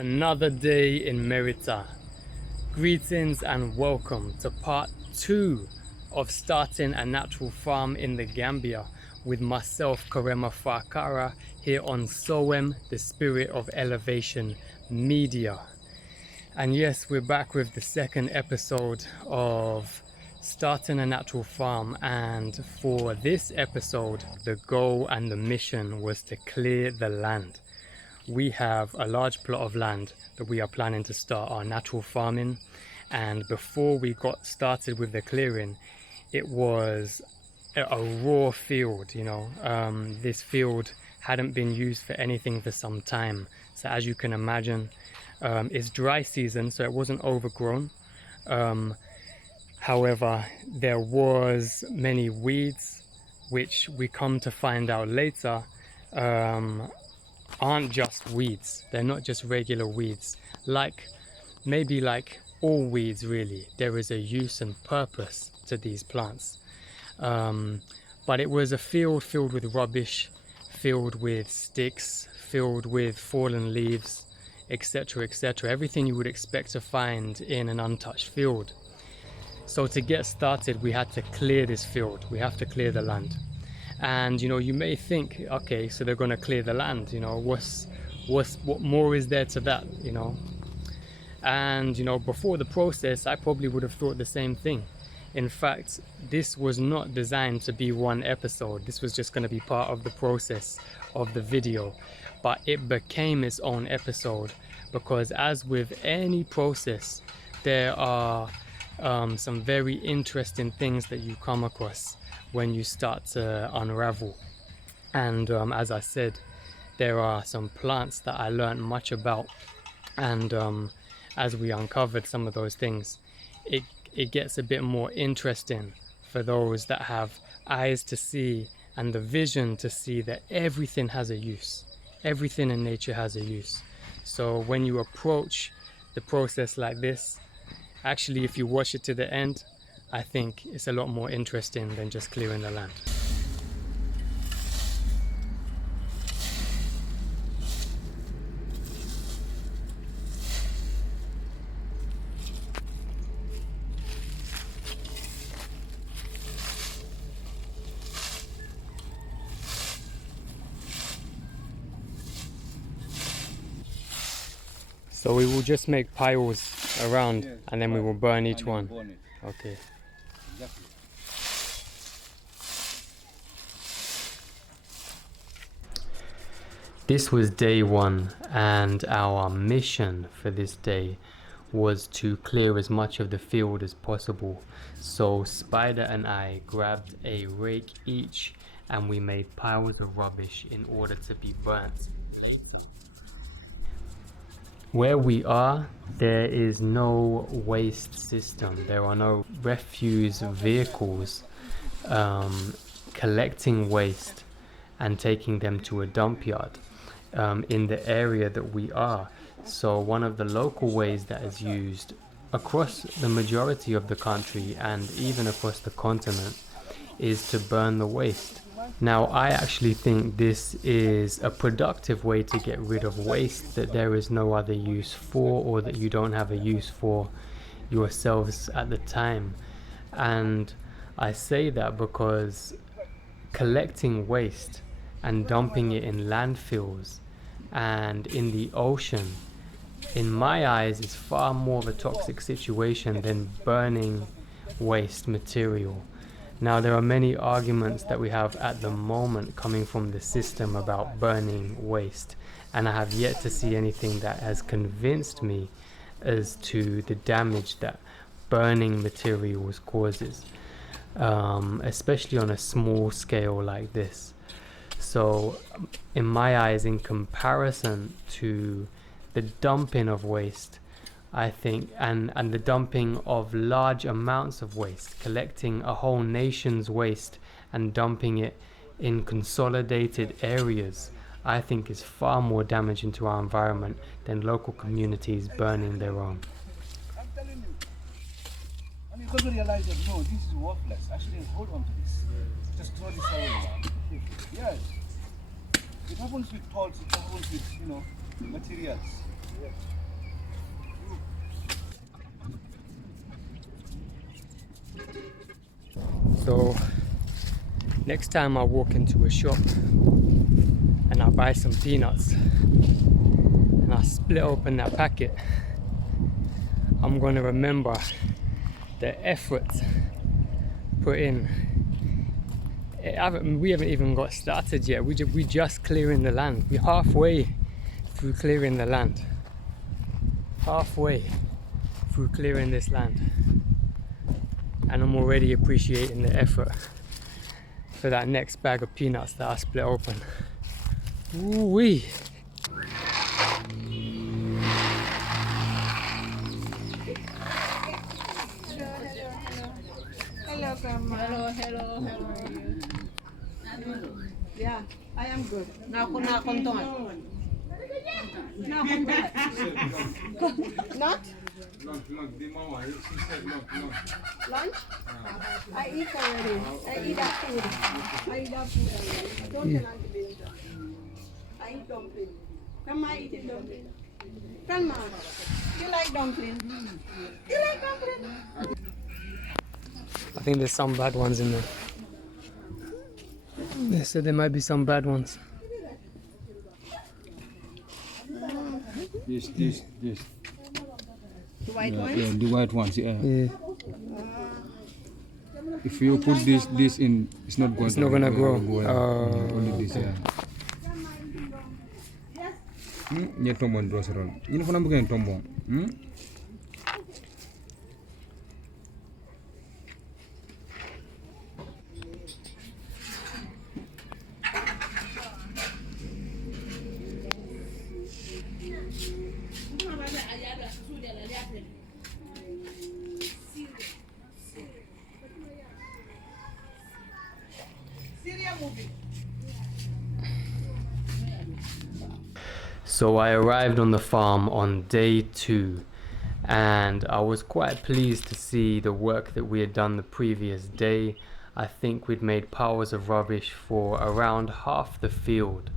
Another day in Meritah. Greetings and welcome to part 2 of starting a natural farm in the Gambia with myself, Karema Fahkara, here on SOEM, the Spirit of Elevation Media. And yes, we're back with the second episode of starting a natural farm, and for this episode the goal and the mission was to clear the land. We have a large plot of land that we are planning to start our natural farming, and before we got started with the clearing, it was a raw field. This field hadn't been used for anything for some time, so as you can imagine, it's dry season, so it wasn't overgrown. However, there was many weeds, which we come to find out later aren't just weeds. They're not just regular weeds. Maybe like all weeds really, there is a use and purpose to these plants. But it was a field filled with rubbish, filled with sticks, filled with fallen leaves, etc., etc. Everything you would expect to find in an untouched field. So to get started, we had to clear this field. We have to clear the land. And you may think, okay, so they're going to clear the land. What more is there to that? And before the process, I probably would have thought the same thing. In fact, this was not designed to be one episode. This was just going to be part of the process of the video, but it became its own episode, because as with any process, there are some very interesting things that you come across when you start to unravel. And as I said, there are some plants that I learned much about, and as we uncovered some of those things, it gets a bit more interesting for those that have eyes to see and the vision to see that everything has a use. Everything in nature has a use. So when you approach the process like this, actually, if you watch it to the end, I think it's a lot more interesting than just clearing the land. So we will just make piles around, yes, and then we will burn each one. Okay. Exactly. This was day 1, and our mission for this day was to clear as much of the field as possible. So Spider and I grabbed a rake each, and we made piles of rubbish in order to be burnt. Where we are, there is no waste system. There are no refuse vehicles collecting waste and taking them to a dump yard in the area that we are. So one of the local ways that is used across the majority of the country and even across the continent is to burn the waste. Now, I actually think this is a productive way to get rid of waste that there is no other use for, or that you don't have a use for yourselves at the time. And I say that because collecting waste and dumping it in landfills and in the ocean, in my eyes, is far more of a toxic situation than burning waste material. Now, there are many arguments that we have at the moment coming from the system about burning waste, and I have yet to see anything that has convinced me as to the damage that burning materials causes, especially on a small scale like this. So in my eyes, in comparison to the dumping of waste, I think, and the dumping of large amounts of waste, collecting a whole nation's waste and dumping it in consolidated areas, I think is far more damaging to our environment than local communities burning their own. I'm telling you. And you got to realize that no, this is worthless. Actually, hold on to this. Just throw this away. Yes. It happens with thoughts, it happens with, materials. So next time I walk into a shop and I buy some peanuts and I split open that packet, I'm going to remember the effort put in. We haven't even got started yet. We just clearing the land. We're halfway through clearing the land. Halfway through clearing this land. And I'm already appreciating the effort for that next bag of peanuts that I split open. Ooh-wee. Hello, Grandma. Hello. How are you? Yeah, I am good. Now, not? Lunch. She said lunch. Lunch? I eat already. I eat that food. Already. Don't tell Auntie Binta. I eat dumpling. Grandma eating dumpling. Grandma, you like dumpling? You like dumpling? I think there's some bad ones in there. They said there might be some bad ones. This. The white ones? Yeah, the white ones, yeah. Yeah. If you put this in, it's not going It's not gonna grow. Only this, yeah. Ini tombon terus ron. Ini pun bukan tombon. So I arrived on the farm on day 2 and I was quite pleased to see the work that we had done the previous day. I think we'd made piles of rubbish for around half the field,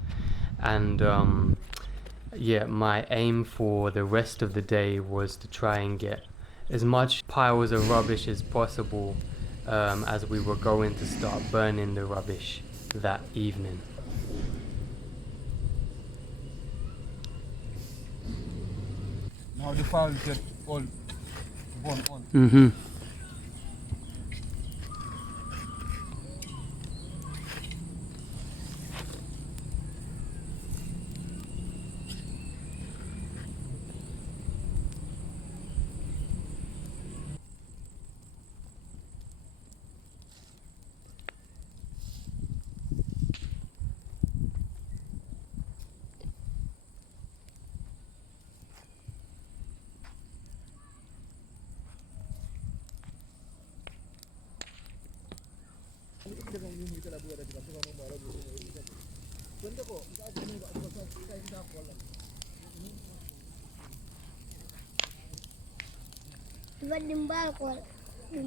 and yeah, my aim for the rest of the day was to try and get as much piles of rubbish as possible as we were going to start burning the rubbish that evening. Now the fowls get all born on. Mm-hmm.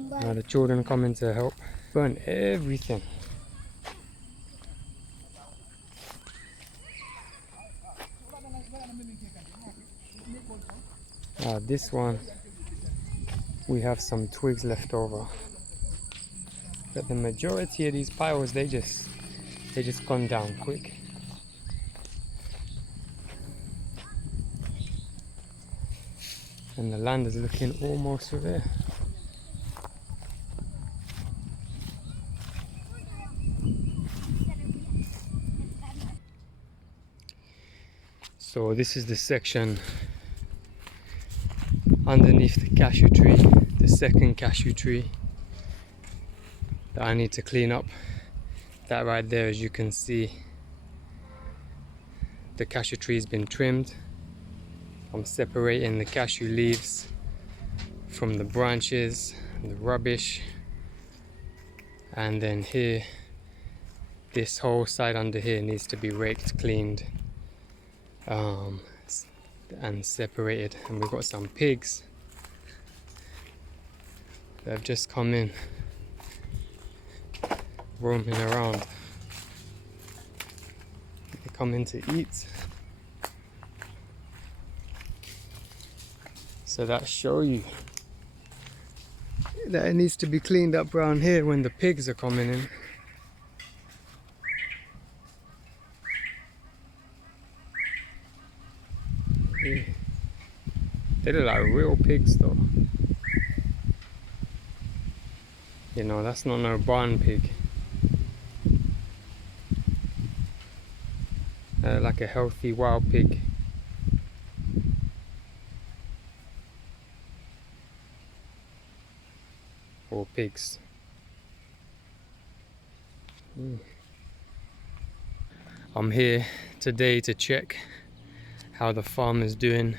Now the children come in to help burn everything. This one we have some twigs left over, but the majority of these piles they just gone down quick. And the land is looking almost there. So this is the section underneath the cashew tree, the second cashew tree that I need to clean up. That right there, as you can see, the cashew tree has been trimmed. I'm separating the cashew leaves from the branches and the rubbish, and then here, this whole side under here needs to be raked, cleaned, and separated. And we've got some pigs that have just come in, roaming around. They come in to eat. So that show you that it needs to be cleaned up around here when the pigs are coming in. Yeah. They look like real pigs though. You know, that's not no barn pig. Like a healthy wild pig. Or pigs. I'm here today to check how the farm is doing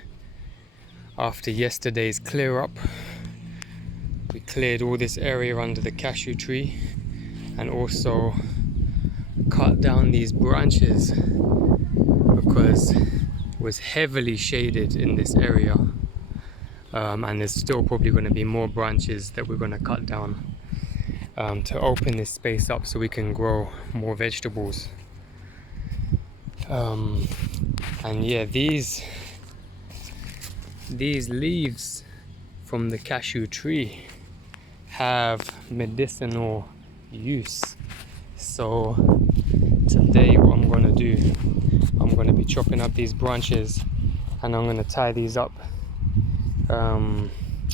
after yesterday's clear up. We cleared all this area under the cashew tree and also cut down these branches because it was heavily shaded in this area. And there's still probably going to be more branches that we're going to cut down to open this space up so we can grow more vegetables. And yeah, these leaves from the cashew tree have medicinal use. So today what I'm going to do, I'm going to be chopping up these branches and I'm going to tie these up.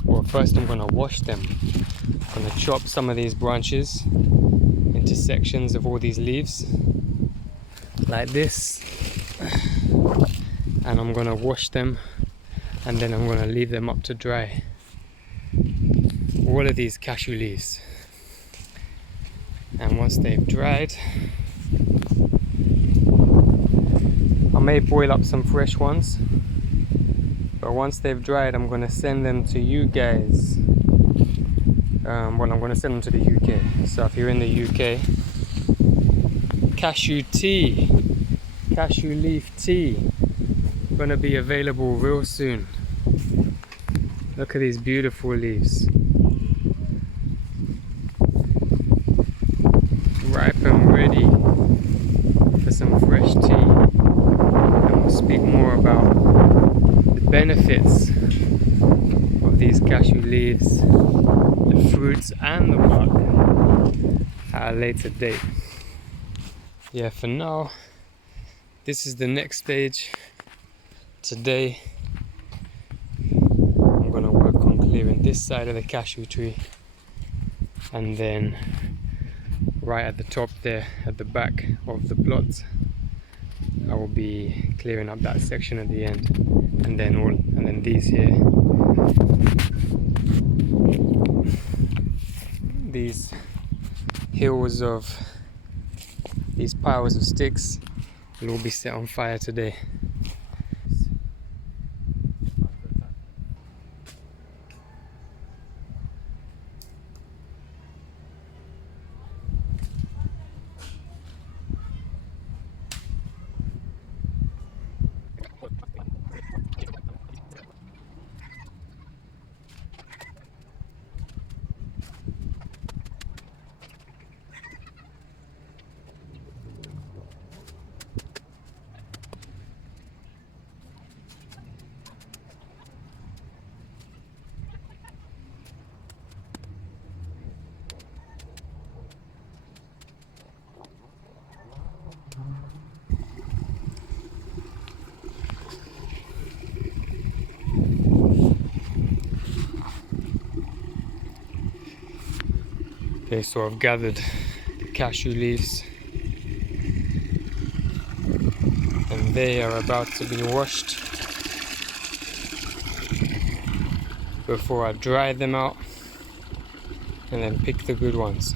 Well, first I'm going to wash them. I'm going to chop some of these branches into sections of all these leaves like this, and I'm going to wash them and then I'm going to leave them up to dry. All of these cashew leaves, and once they've dried, I may boil up some fresh ones, but once they've dried I'm going to send them to you guys. I'm going to send them to the UK. So if you're in the UK, cashew tea, cashew leaf tea, going to be available real soon. Look at these beautiful leaves, ripe and ready for some fresh tea. And we'll speak more about the benefits of these cashew leaves, the fruits and the bark at a later date. Yeah, for now, this is the next stage. Today, I'm gonna work on clearing this side of the cashew tree, and then right at the top there, at the back of the plot, I will be clearing up that section at the end, and then these here. These hills of these piles of sticks will all be set on fire today. Okay, so I've gathered the cashew leaves and they are about to be washed before I dry them out and then pick the good ones.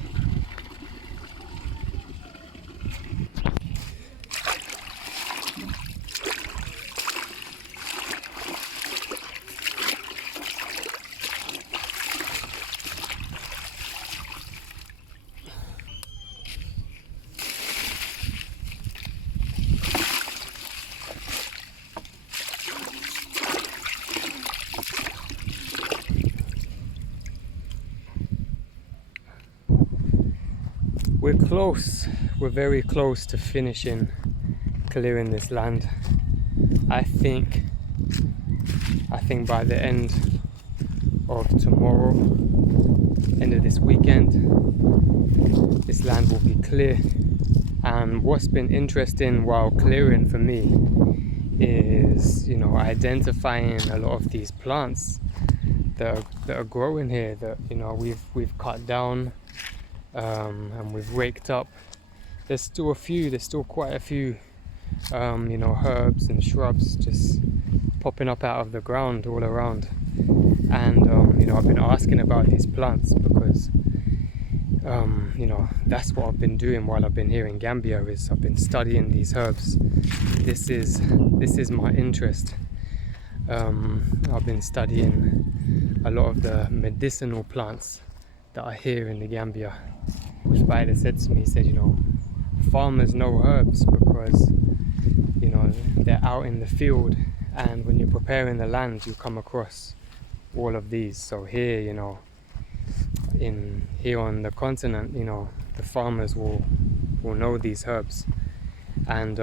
We're very close to finishing clearing this land. I think by the end of tomorrow, end of this weekend, this land will be clear. And what's been interesting while clearing for me is, identifying a lot of these plants that are growing here that we've cut down, and we've raked up. There's still quite a few herbs and shrubs just popping up out of the ground all around. And I've been asking about these plants because that's what I've been doing while I've been here in Gambia, is I've been studying these herbs. This is my interest. I've been studying a lot of the medicinal plants that are here in the Gambia. Spider said to me, he said, farmers know herbs because they're out in the field, and when you're preparing the land you come across all of these. So here, here on the continent, the farmers will know these herbs. And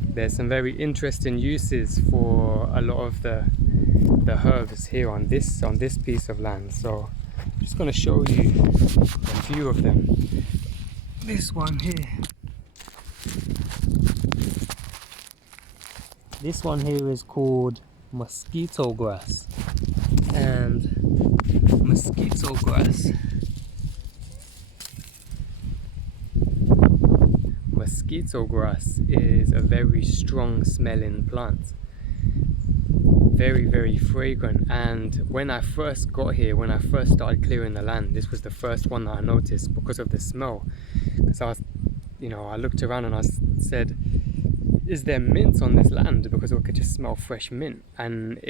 there's some very interesting uses for a lot of the herbs here on this piece of land. So I'm just going to show you a few of them. This one here. This one here is called mosquito grass. And mosquito grass is a very strong smelling plant, very, very fragrant. And when I first got here, when I first started clearing the land, this was the first one that I noticed because of the smell. Because I looked around and I said, is there mint on this land? Because I could just smell fresh mint, and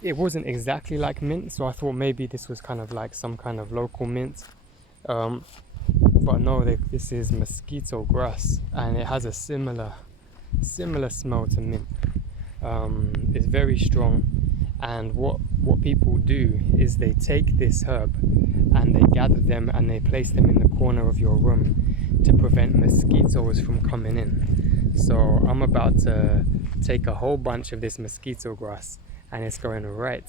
it wasn't exactly like mint, so I thought maybe this was kind of like some kind of local mint, but no, this is mosquito grass, and it has a similar smell to mint. It's very strong, and what people do is they take this herb and they gather them and they place them in the corner of your room to prevent mosquitoes from coming in. So I'm about to take a whole bunch of this mosquito grass, and it's going right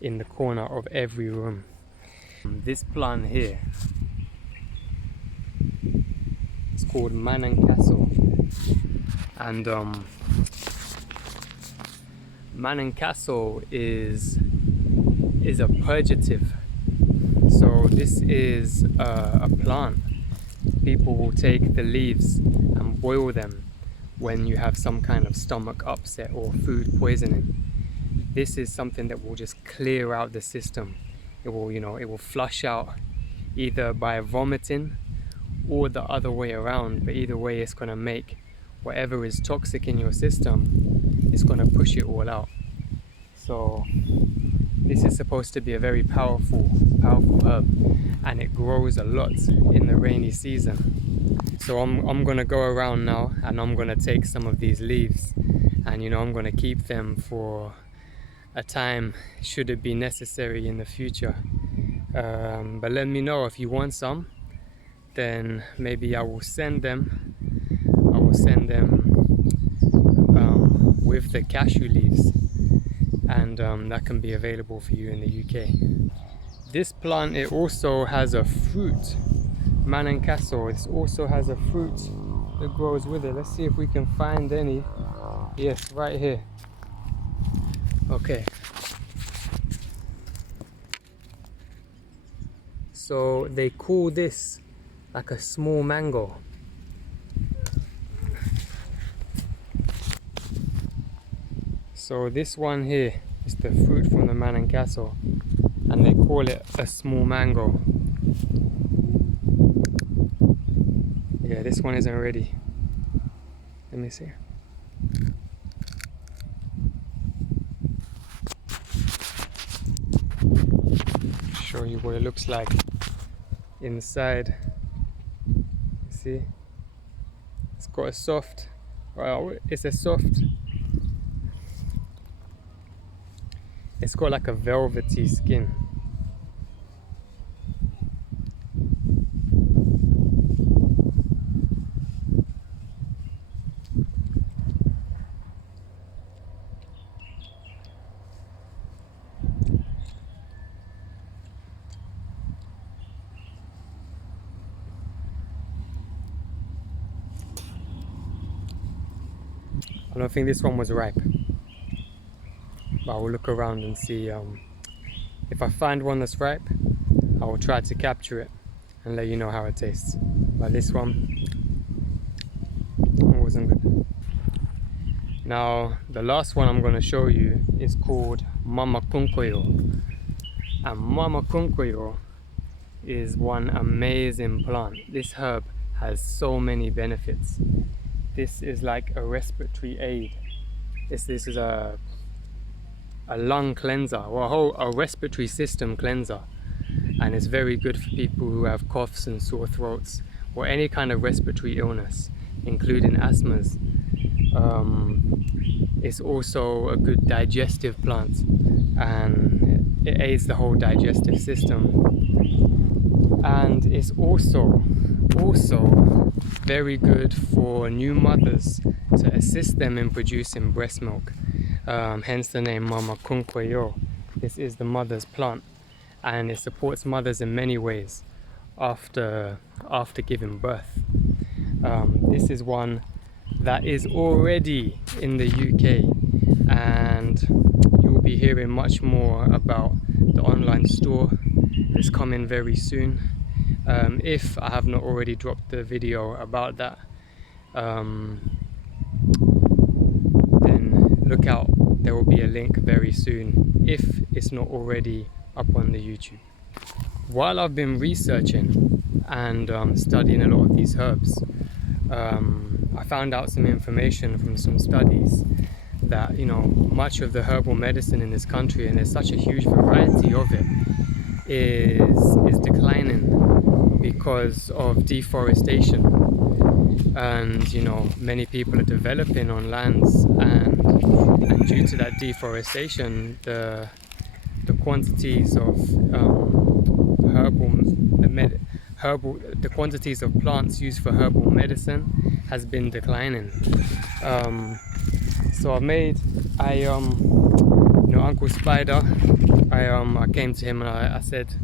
in the corner of every room. This plant here, it's called Manancaso, and Manancaso is a purgative. So this is a plant. People will take the leaves and boil them when you have some kind of stomach upset or food poisoning. This is something that will just clear out the system. It will flush out either by vomiting or the other way around, but either way it's going to make whatever is toxic in your system, it's going to push it all out. So this is supposed to be a very powerful herb, and it grows a lot in the rainy season. So I'm going to go around now and I'm going to take some of these leaves, and I'm going to keep them for a time should it be necessary in the future. But let me know if you want some, then maybe I will send them with the cashew leaves, and that can be available for you in the UK. This plant, it also has a fruit. Manancaso, it also has a fruit that grows with it. Let's see if we can find any. Yes, right here. Okay. So they call this like a small mango. So this one here is the fruit from the Manancaso, and they call it a small mango. Yeah, this one isn't ready. Let me see. Show you what it looks like inside. See, it's got a soft, well, it's got like a velvety skin. I don't think this one was ripe, but I will look around and see if I find one that's ripe. I will try to capture it and let you know how it tastes. But this one wasn't good. Now the last one I'm going to show you is called Mama Kunkoyo, and Mama Kunkoyo is one amazing plant. This herb has so many benefits. This is like a respiratory aid. This is a lung cleanser, or a respiratory system cleanser, and it's very good for people who have coughs and sore throats or any kind of respiratory illness, including asthmas. It's also a good digestive plant, and it aids the whole digestive system. And it's also very good for new mothers to assist them in producing breast milk. Hence the name Mama Kunkoyo. This is the mother's plant, and it supports mothers in many ways after giving birth. This is one that is already in the UK, and you will be hearing much more about the online store that's coming very soon. If I have not already dropped the video about that, then look out, there will be a link very soon if it's not already up on the YouTube. While I've been researching and studying a lot of these herbs, I found out some information from some studies that, you know, much of the herbal medicine in this country, and there's such a huge variety of it, is declining because of deforestation. And you know, many people are developing on lands, and due to that deforestation, the quantities of the quantities of plants used for herbal medicine has been declining. So Uncle Spider, I came to him and I said,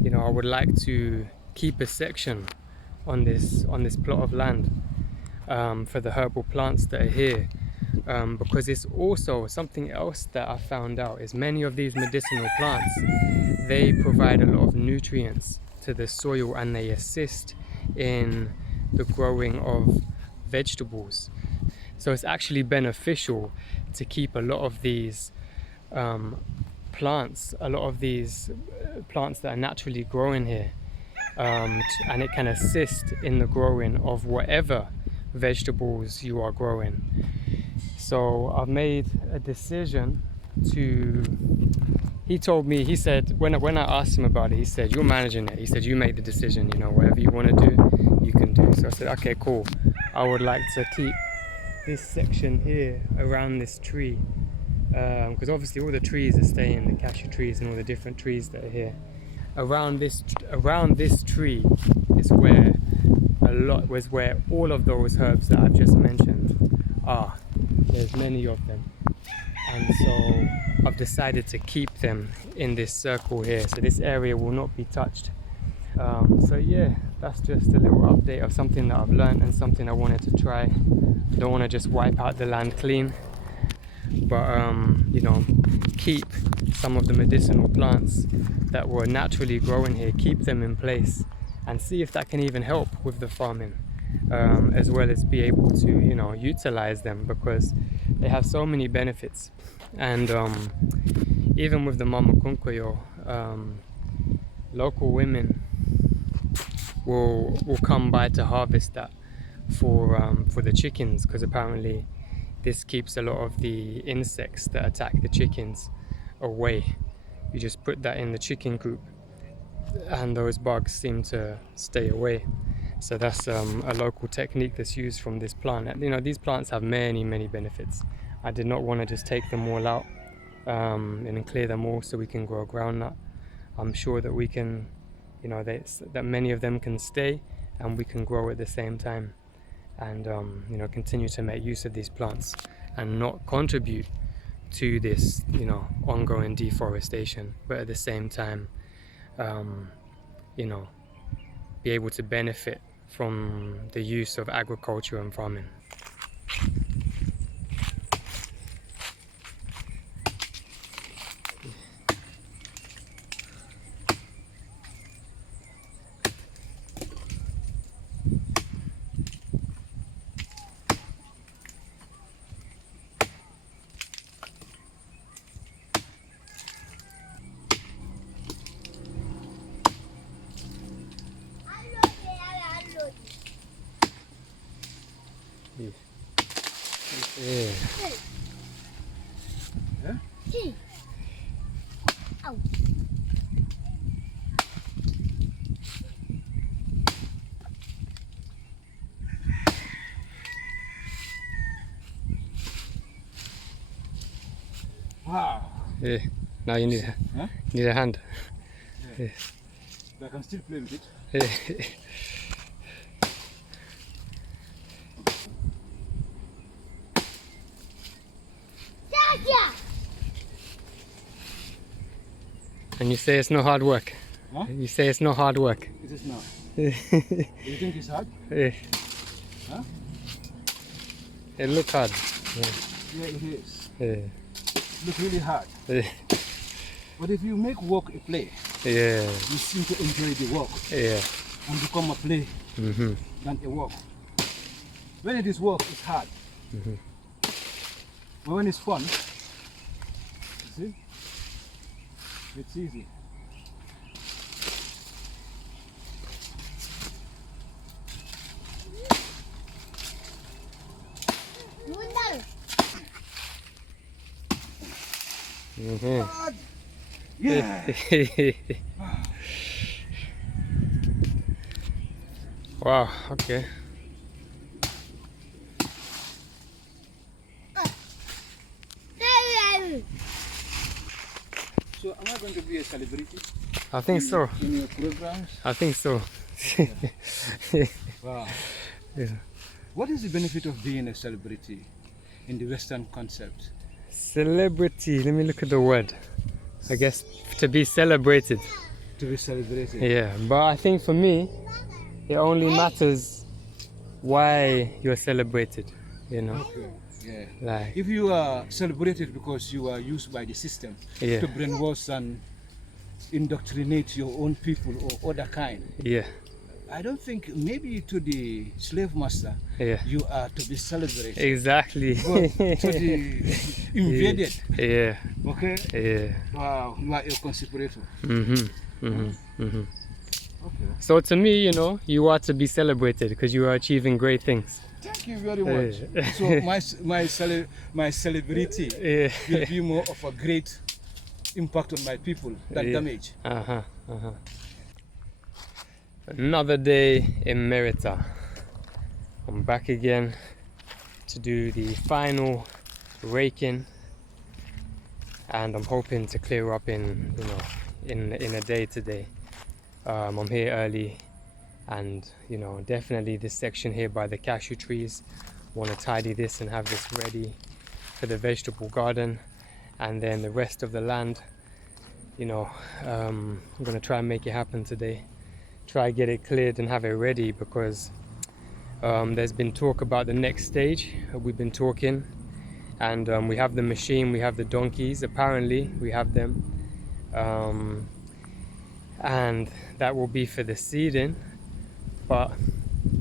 you know, I would like to keep a section on this plot of land for the herbal plants that are here, because it's also something else that I found out is many of these medicinal plants, they provide a lot of nutrients to the soil, and they assist in the growing of vegetables. So it's actually beneficial to keep a lot of these plants that are naturally growing here, and it can assist in the growing of whatever vegetables you are growing. So I've made a decision to, he said, when I asked him about it, he said, you're managing it. He said, you make the decision, you know, whatever you want to do, you can do. So I said, okay, cool. I would like to keep this section here around this tree, because obviously all the trees are staying, the cashew trees and all the different trees that are here. Around this tree is where all of those herbs that I've just mentioned are. There's many of them, and so I've decided to keep them in this circle here, so this area will not be touched. So yeah, that's just a little update of something that I've learned and something I wanted to try. I don't want to just wipe out the land clean, but you know, keep some of the medicinal plants that were naturally growing here, keep them in place, and see if that can even help with the farming, as well as be able to, you know, utilize them, because they have so many benefits. And even with the Mama Kunkoyo, local women will come by to harvest that for the chickens, because apparently this keeps a lot of the insects that attack the chickens away. You just put that in the chicken coop and those bugs seem to stay away. So that's a local technique that's used from this plant. And, you know, these plants have many benefits. I did not want to just take them all out and clear them all so we can grow groundnut. I'm sure that we can, you know, that many of them can stay and we can grow at the same time, and you know, continue to make use of these plants and not contribute to this, you know, ongoing deforestation, but at the same time, you know, be able to benefit from the use of agriculture and farming. Ow. Wow. Yeah. Now you need Huh? need a hand. I can still play with it. Yeah. Yeah. And you say it's no hard work. Huh? You say it's no hard work. It is not. Yeah. You think it's hard? Huh? It look hard. Yeah, it is. Yeah. It looks really hard. Yeah. But if you make work a play, Yeah. you seem to enjoy the work Yeah. and become a play Mhm. than a work. When it is work, it's hard. But when it's fun, you see, it's easy. Wonder. Mhm. Hard. Yeah. Wow. Okay. So am I going to be a celebrity I think so. in your programs? I think so. Wow. Yeah. What is the benefit of being a celebrity in the Western concept? Celebrity. Let me look at the word. I guess to be celebrated. To be celebrated. Yeah. But I think for me, it only matters why you're celebrated. You know. Okay. Yeah. Like. If you are celebrated because you are used by the system Yeah. to brainwash and indoctrinate your own people or other kind, Yeah. I don't think maybe to the slave master Yeah. you are to be celebrated. Exactly. But to the invaded, Yeah. okay? Yeah. Wow, you are a conspirator. Mhm. Mhm. Mhm. Okay. So to me, you know, you are to be celebrated because you are achieving great things. Thank you very much. Yeah. So my celebrity Yeah. will be more of a great impact on my people than Yeah. damage. Uh-huh. Uh-huh. Another day in Meritah. I'm back again to do the final raking, and I'm hoping to clear up in in a day today. I'm here early, and you know, definitely this section here by the cashew trees, want to tidy this and have this ready for the vegetable garden, and then the rest of the land, you know, I'm gonna try and make it happen today. Try get it cleared and have it ready, because there's been talk about the next stage. We've been talking, and we have the machine, we have the donkeys, apparently we have them, and that will be for the seeding. But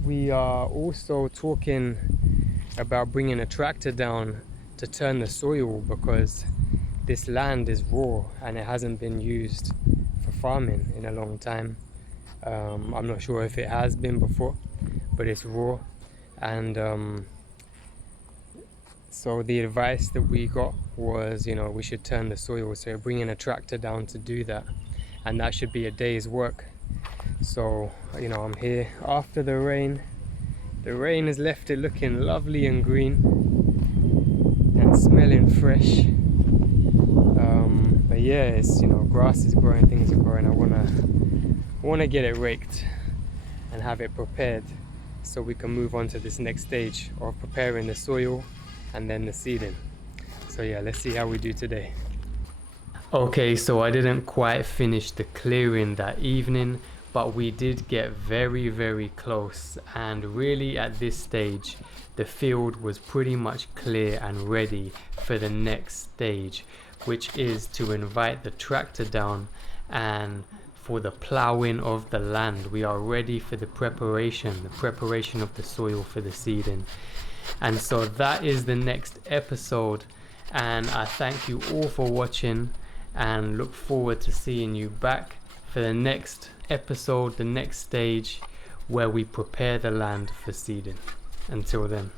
we are also talking about bringing a tractor down to turn the soil, because this land is raw and it hasn't been used for farming in a long time. I'm not sure if it has been before, but it's raw, and so the advice that we got was, you know, we should turn the soil, so bringing a tractor down to do that, and that should be a day's work. So, you know, I'm here after the rain. The rain has left it looking lovely and green and smelling fresh. But yeah, it's, you know, grass is growing, things are growing. I wanna get it raked and have it prepared so we can move on to this next stage of preparing the soil and then the seeding. So yeah, let's see how we do today. Okay, so I didn't quite finish the clearing that evening, but we did get very, very close, and really at this stage the field was pretty much clear and ready for the next stage, which is to invite the tractor down and for the ploughing of the land. We are ready for the preparation of the soil for the seeding. And so that is the next episode, and I thank you all for watching and look forward to seeing you back for the next episode, the next stage, where we prepare the land for seeding. Until then.